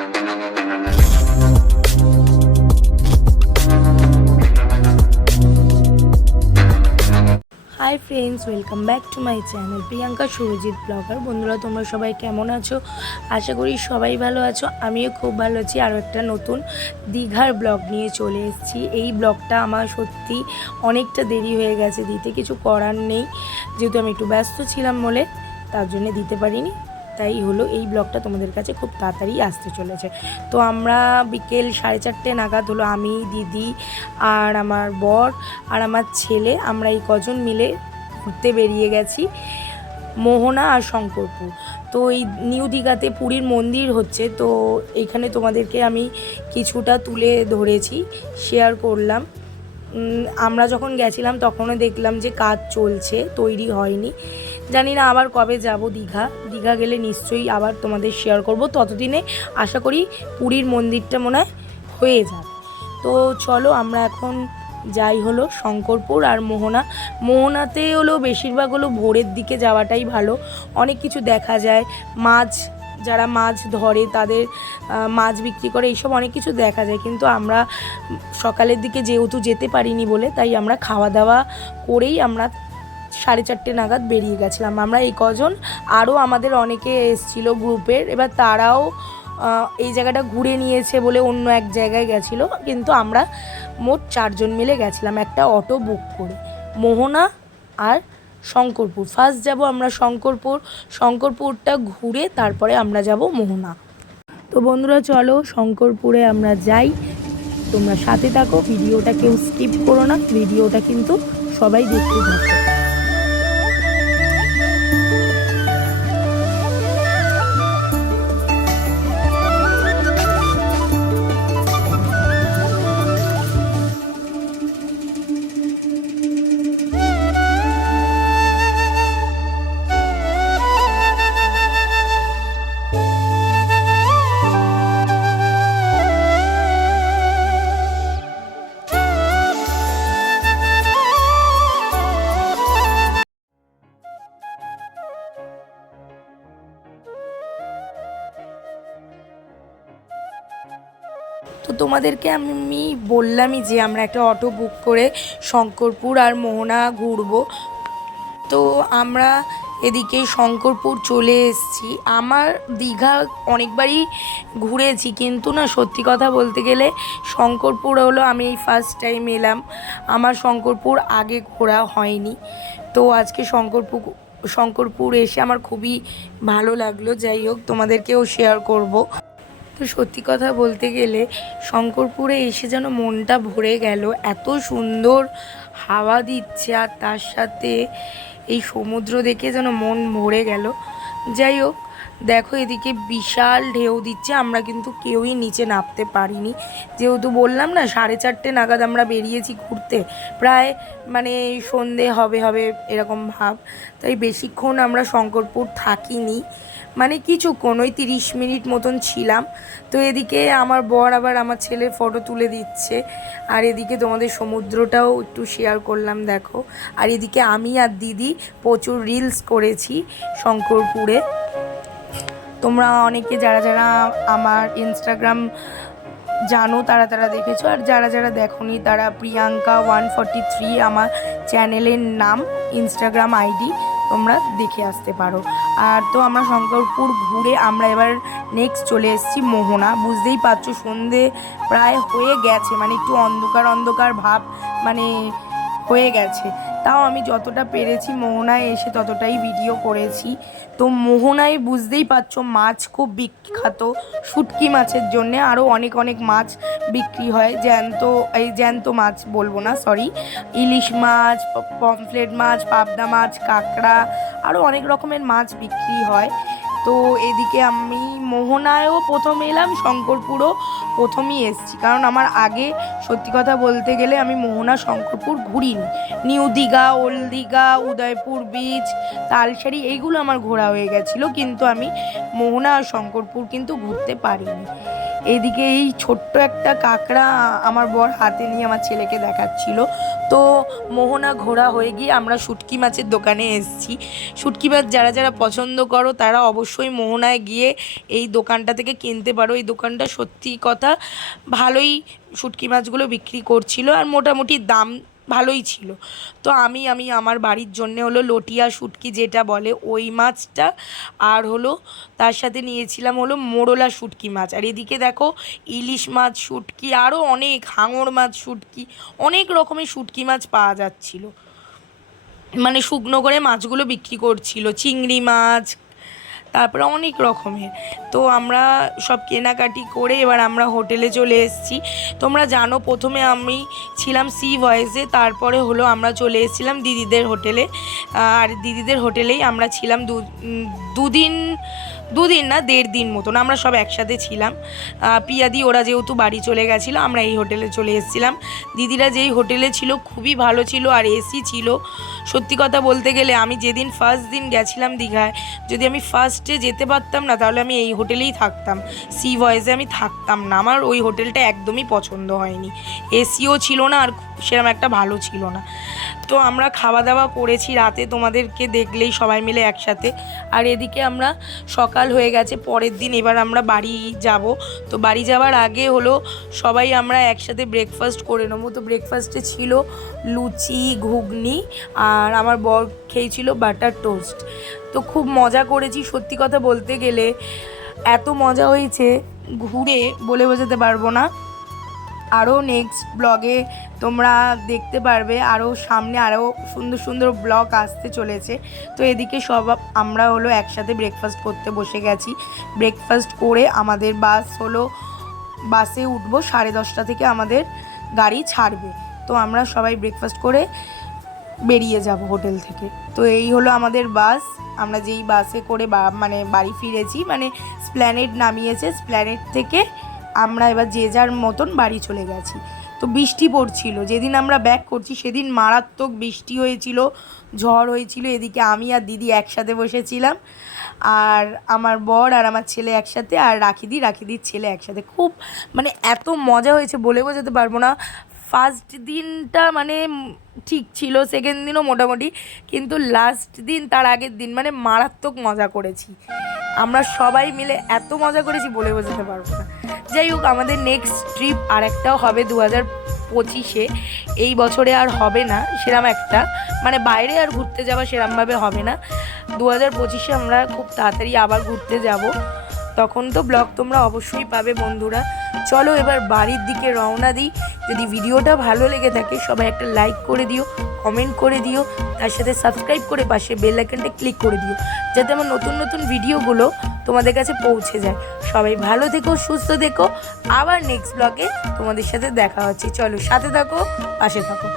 Hi friends, welcome back to my channel Priyanka Surajit blogger. বন্ধুরা, তোমরা সবাই কেমন আছো? আশা করি সবাই ভালো আছো। আমিও খুব ভালো আছি। আরও একটা নতুন দীঘার ব্লগ নিয়ে চলে এসেছি। এই ব্লগটা আমার সত্যি অনেকটা দেরি হয়ে গেছে দিতে, কিছু করার নেই, যেহেতু আমি একটু ব্যস্ত ছিলাম বলে তার জন্য দিতে পারিনি। তাই হলো, এই ব্লগটা তোমাদের কাছে খুব তাড়াতাড়ি আসতে চলেছে। তো আমরা বিকেল 4:30 নাগাদ হলো, আমি, দিদি আর আমার বর আর আমার ছেলে, আমরা এই কজন মিলে ঘুরতে বেরিয়ে গেছি মোহনা আর শঙ্করপুর। তো এই নিউ দীঘাতে পুরীর মন্দির হচ্ছে, তো এইখানে তোমাদেরকে আমি কিছুটা তুলে ধরেছি, শেয়ার করলাম। আমরা যখন গেছিলাম তখনও দেখলাম যে কাজ চলছে, তৈরি হয়নি। জানি না আবার কবে যাব দীঘা গেলে নিশ্চয়ই আবার তোমাদের শেয়ার করব। ততদিনে আশা করি পুরীর মন্দিরটা মনে হয় হয়ে যাবে। তো চলো আমরা এখন যাই হলো শঙ্করপুর আর মোহনাতে হলো বেশিরভাগ হলো ভোরের দিকে যাওয়াটাই ভালো। অনেক কিছু দেখা যায়, যারা মাছ ধরে তাদের মাছ বিক্রি করে, এইসব অনেক কিছু দেখা যায়। কিন্তু আমরা সকালের দিকে যেহেতু যেতে পারিনি বলে, তাই আমরা খাওয়া দাওয়া করেই আমরা 4:30 নাগাদ বেরিয়ে গেছিলাম। আমরা এই কজন, আরও আমাদের অনেকে এসেছিল গ্রুপের, এবার তারাও এই জায়গাটা ঘুরে নিয়েছে বলে অন্য এক জায়গায় গেছিলো, কিন্তু আমরা মোট 4 জন মিলে গেছিলাম একটা অটো বুক করে মোহনা আর শঙ্করপুর। ফার্স্ট যাব আমরা শঙ্করপুরটা ঘুরে তারপরে আমরা যাব মোহনা। তো বন্ধুরা, চলো শঙ্করপুরে আমরা যাই, তোমরা সাথে থাকো, ভিডিওটা কেউ স্কিপ করো না, ভিডিওটা কিন্তু সবাই দেখতে থাকো। তো তোমাদেরকে আমি বললামই যে আমরা একটা অটো বুক করে শঙ্করপুর আর মোহনা ঘুরবো। তো আমরা এদিকে শঙ্করপুর চলে এসেছি। আমার দীঘা অনেকবারই ঘুরেছি, কিন্তু না, সত্যি কথা বলতে গেলে শঙ্করপুর হলো আমি এই ফার্স্ট টাইম এলাম। আমার শঙ্করপুর আগে ঘোরা হয়নি। তো আজকে শঙ্করপুর এসে আমার খুবই ভালো লাগলো। যাই হোক, তোমাদেরকেও শেয়ার করব। তো সত্যি কথা বলতে গেলে শঙ্করপুরে এসে যেন মনটা ভরে গেল। এত সুন্দর হাওয়া দিচ্ছে, আর তার সাথে এই সমুদ্র দেখে যেন মন ভরে গেল। যাই হোক, দেখো এদিকে বিশাল ঢেউ দিচ্ছে, আমরা কিন্তু কেউই নিচে নামতে পারিনি, যেহেতু বললাম না 4:30 নাগাদ আমরা বেরিয়েছি ঘুরতে, প্রায় মানে সন্ধে হবে এরকম ভাব। তাই বেশিক্ষণ আমরা শঙ্করপুর থাকিনি, মানে কিছুক্ষণ, ওই 30 মিনিট মতন ছিলাম। তো এদিকে আমার বর আবার আমার ছেলের ফটো তুলে দিচ্ছে, আর এদিকে তোমাদের সমুদ্রটাও একটু শেয়ার করলাম, দেখো। আর এদিকে আমি আর দিদি প্রচুর রিলস করেছি শঙ্করপুরে। তোমরা অনেকে যারা যারা আমার ইনস্টাগ্রাম জানো তারা দেখেছো, আর যারা দেখোনি তারা প্রিয়াঙ্কা 143 আমার চ্যানেলের নাম, ইনস্টাগ্রাম আইডি, তোমরা দেখে আসতে পারো। আর তো আমরা শঙ্করপুর ঘুরে আমরা এবার নেক্সট চলে এসেছি মোহনা। বুঝতেই পারছো সন্ধে প্রায় হয়ে গেছে, মানে একটু অন্ধকার ভাব মানে হয়ে গেছে। তাও আমি যতটা পেরেছি মোহনায় এসে ততটাই ভিডিও করেছি। তো মোহনায় বুঝতেই পারছো মাছ খুব বিখ্যাত, শুটকি মাছের জন্যে। আরও অনেক মাছ বিক্রি হয়, জ্যান্ত মাছ বলবো না, সরি, ইলিশ মাছ, পমফ্লেট মাছ, পাবদা মাছ, কাঁকড়া, আরও অনেক রকমের মাছ বিক্রি হয়। তো এদিকে আমি মোহনায়ও প্রথম এলাম, শঙ্করপুরও প্রথমই এসেছি, কারণ আমার আগে সত্যি কথা বলতে গেলে আমি মোহনা শঙ্করপুর ঘুরিনি। New Digha, old Digha, Udaipur beach, Talsari, এইগুলো আমার ঘোরা হয়ে গেছিলো, কিন্তু আমি মোহনা আর শঙ্করপুর কিন্তু ঘুরতে পারিনি। এইদিকে এই ছোট্ট একটা কাঁকড়া আমার বর হাতে নিয়ে আমার ছেলেকে দেখাচ্ছিল। তো মোহনা ঘোরা হয়ে গিয়ে আমরা শুটকি মাছের দোকানে এসেছি। শুটকি মাছ যারা যারা পছন্দ করো তারা অবশ্যই মোহনায় গিয়ে এই দোকানটা থেকে কিনতে পারো। এই দোকানটা সত্যি কথা ভালোই শুটকি মাছগুলো বিক্রি করছিল, আর মোটামুটি দাম ভালোই ছিল। তো আমি আমার বাড়ির জন্যে হলো লটিয়া শুটকি যেটা বলে ওই মাছটা, আর হলো তার সাথে নিয়েছিলাম হলো মোরলা শুটকি মাছ। আর এদিকে দেখো ইলিশ মাছ শুটকি, আরও অনেক হাঙর মাছ শুটকি, অনেক রকমের শুটকি মাছ পাওয়া যাচ্ছিল। মানে শুকনো করে মাছগুলো বিক্রি করছিল, চিংড়ি মাছ, তারপরে অনেক রকমের। তো আমরা সব কেনাকাটি করে এবার আমরা হোটেলে চলে এসেছি। তোমরা জানো প্রথমে আমি ছিলাম সি ভয়েসে, তারপরে হলো আমরা চলে এসেছিলাম দিদিদের হোটেলে। আর দিদিদের হোটেলেই আমরা ছিলাম দুদিন না 1.5 দিন মতন আমরা সব একসাথে ছিলাম। পিয়াদি ওরা যেহেতু বাড়ি চলে গেছিলো, আমরা এই হোটেলে চলে এসেছিলাম। দিদিরা যেই হোটেলে ছিল খুবই ভালো ছিল, আর এসি ছিল। সত্যি কথা বলতে গেলে আমি যেদিন ফার্স্ট দিন গেছিলাম দীঘায়, যদি আমি ফার্স্টে যেতে পারতাম না তাহলে আমি এই হোটেলেই থাকতাম, সি ভয়েসে আমি থাকতাম না। আমার ওই হোটেলটা একদমই পছন্দ হয়নি, এসিও ছিল না আর সেরকম একটা ভালো ছিল না। তো আমরা খাওয়া দাওয়া করেছি রাতে, তোমাদেরকে দেখলেই সবাই মিলে একসাথে। আর এদিকে আমরা সকাল হয়ে গেছে পরের দিন, এবার আমরা বাড়ি যাব। তো বাড়ি যাওয়ার আগে হলো সবাই আমরা একসাথে ব্রেকফাস্ট করে নেবো। তো ব্রেকফাস্টে ছিল লুচি, ঘুগনি, আর আমার বর খেয়েছিল বাটার টোস্ট। তো খুব মজা করেছি, সত্যি কথা বলতে গেলে এত মজা হয়েছে ঘুরে বলে বোঝাতে পারবো না। আরও নেক্সট ব্লগে তোমরা দেখতে পারবে, আরও সামনে আরও সুন্দর সুন্দর ব্লগ আসতে চলেছে। তো এদিকে সব আমরা হলো একসাথে ব্রেকফাস্ট করতে বসে গেছি। ব্রেকফাস্ট করে আমাদের বাসে উঠবো 10:30 থেকে আমাদের গাড়ি ছাড়বে। তো আমরা সবাই ব্রেকফাস্ট করে বেরিয়ে যাব হোটেল থেকে। তো এই হলো আমাদের বাস, আমরা যেই বাসে করে মানে বাড়ি ফিরেছি, মানে স্প্ল্যানেড নামিয়েছে, স্প্ল্যানেড থেকে আমরা এবার যে যার মতন বাড়ি চলে গেছি। তো বৃষ্টি পড়ছিল, যেদিন আমরা ব্যাক করছি সেদিন মারাত্মক বৃষ্টি হয়েছিল, ঝড় হয়েছিল। এদিকে আমি আর দিদি একসাথে বসেছিলাম, আর আমার বর আর আমার ছেলে একসাথে, আর রাখিদির ছেলে একসাথে। খুব মানে এত মজা হয়েছে বলে বোঝাতে পারবো না। ফার্স্ট দিনটা মানে ঠিক ছিল, সেকেন্ড দিনও মোটামুটি, কিন্তু লাস্ট দিন তার আগের দিন মানে মারাত্মক মজা করেছি। আমরা সবাই মিলে এত মজা করেছি বলে বোঝাতে পারবো না। যাই হোক, আমাদের নেক্সট ট্রিপ আর একটাও হবে 2025-এ। এই বছরে আর হবে না সেরম একটা, মানে বাইরে আর ঘুরতে যাওয়া সেরমভাবে হবে না। 2025-এ আমরা খুব তাড়াতাড়ি আবার ঘুরতে যাব, তখন তো ব্লগ তোমরা অবশ্যই পাবে বন্ধুরা। চলো এবার বাড়ির দিকে রওনা দিই। যদি ভিডিওটা ভালো লেগে থাকে সবাই একটা লাইক করে দিও, কমেন্ট করে দিও, তার সাথে সাবস্ক্রাইব করে পাশে বেল আইকনটা ক্লিক করে দিও, যাতে আমার নতুন নতুন ভিডিওগুলো তোমাদের কাছে পৌঁছে যায়। সবাই ভালো থেকো, সুস্থ থেকো, আবার নেক্সট ব্লগে তোমাদের সাথে দেখা হচ্ছে। চলো সাথে থাকো, পাশে থাকো।